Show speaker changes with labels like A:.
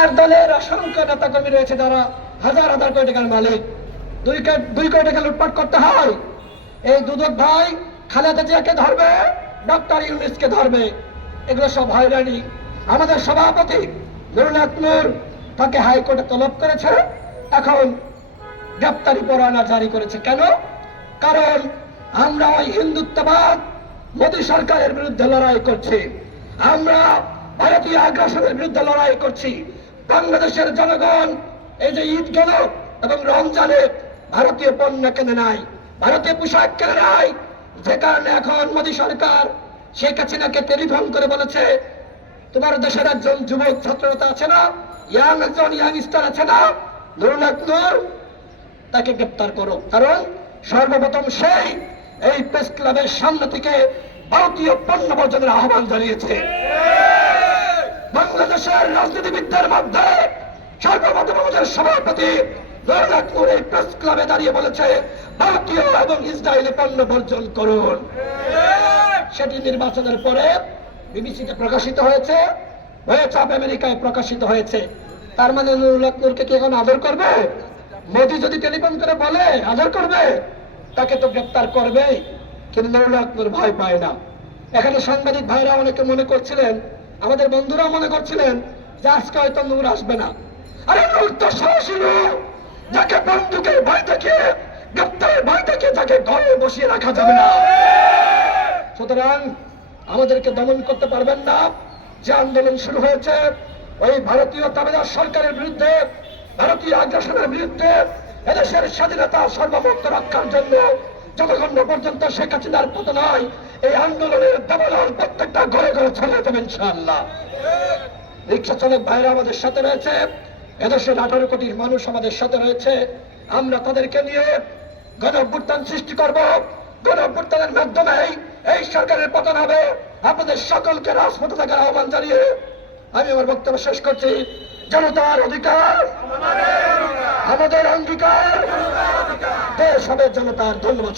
A: তার দলের অসংখ্য নেতা কর্মী রয়েছে যারা হাজার হাজার কোটি টাকার মালিক। দুই দুই কোটি টাকা লুটপাট করতে হয়। এই দুদক ভাই খালেদা জিয়াকে ধরবে ডক্টর ইউনিসকে ধরবে। এগুলো সব হয়রানি। আমাদের সভাপতি নুরুনাথ নূর তাকে হাইকোর্টে তলব করেছে। এখন গ্রেপ্তারি পরোয়ানা জারি করেছে। কেন? কারণ আমরা ওই হিন্দুত্ববাদ মোদী সরকারের বিরুদ্ধে লড়াই করছি। আমরা ভারতীয় আগ্রাসনের বিরুদ্ধে লড়াই করছি। বাংলাদেশের জনগণ এই যে ঈদ গেল এবং রমজানে ভারতীয় পণ্য কেনে নাই, ভারতীয় পোশাক কেনে নাই, যে কারণে এখন মোদী সরকার শেখ হাসিনাকে টেলিফোন করে বলেছে, তোমার দেশের একজন যুবক ছাত্রতা আছে না? ইয়াং একজন ইয়াং স্টার আছে না? নুরুল নূর, তাকে গ্রেপ্তার করো। কারণ সর্বপ্রথম সেই এই প্রেস ক্লাবের সামনে থেকে ভারতীয় পণ্য বর্জনের আহ্বান জানিয়েছে। বাংলাদেশের রাজনীতিবিদদের মধ্যে সর্বপ্রথম আমাদের সভাপতি প্রেস ক্লাবে দাঁড়িয়ে বলেছে, ভারতীয় এবং ইসরায়েলি পণ্য বর্জন করুন। সেটি নির্বাচনের পরে বিবিসিতে প্রকাশিত হয়েছে হয়েছে আমেরিকায় প্রকাশিত হয়েছে। তার মানে নুরুল হক কি এখন আদর করবে? মোদি যদি টেলিফোন করে বলে, আদর করবে? তাকে তো গ্রেপ্তার করবেই, কিন্তু নুরুল হক ভয় পায় না। এখানে সাংবাদিক ভাইরা অনেকে মনে করছিলেন আমাদের বন্ধুরা মনে করছিলেন যে আজকে হয়তো নূর আসবে না। আরে নূর তো সাহসী যাকে বন্দুকের ভয় থেকে গ্রেপ্তারের ভয় থেকে তাকে ঘরে বসিয়ে রাখা যাবে না। সুতরাং আমাদেরকে দমন করতে পারবেন না। যে আন্দোলন শুরু হয়েছে, ওই ভারতীয় তাবেদার সরকারের বিরুদ্ধে, ভারতীয় আগ্রাসনের বিরুদ্ধে, এদেশের স্বাধীনতা সর্বভৌমত্ব রক্ষার জন্য যতক্ষণ পর্যন্ত শেখ হাসিনার পতন হয় এই আন্দোলনের দাবানল প্রত্যেকটা ঘরে ঘরে ছড়িয়ে দেবেন ইনশাআল্লাহ। রিক্সা চালক ভাইরা আমাদের সাথে রয়েছে। এদেশের আঠারো কোটি মানুষ আমাদের সাথে রয়েছে। আমরা তাদেরকে নিয়ে গণ অভ্যুত্থান সৃষ্টি করব। গণ অভ্যুত্থানের মাধ্যমে এই সরকারের পতন হবে। আপনাদের সকলকে রাজপথে থাকার আহ্বান জানিয়ে আমি আমার বক্তব্য শেষ করছি। জনতার অধিকার, আমাদের অঙ্গীকার, দেশ হবে জনতার ধন্যবাদ।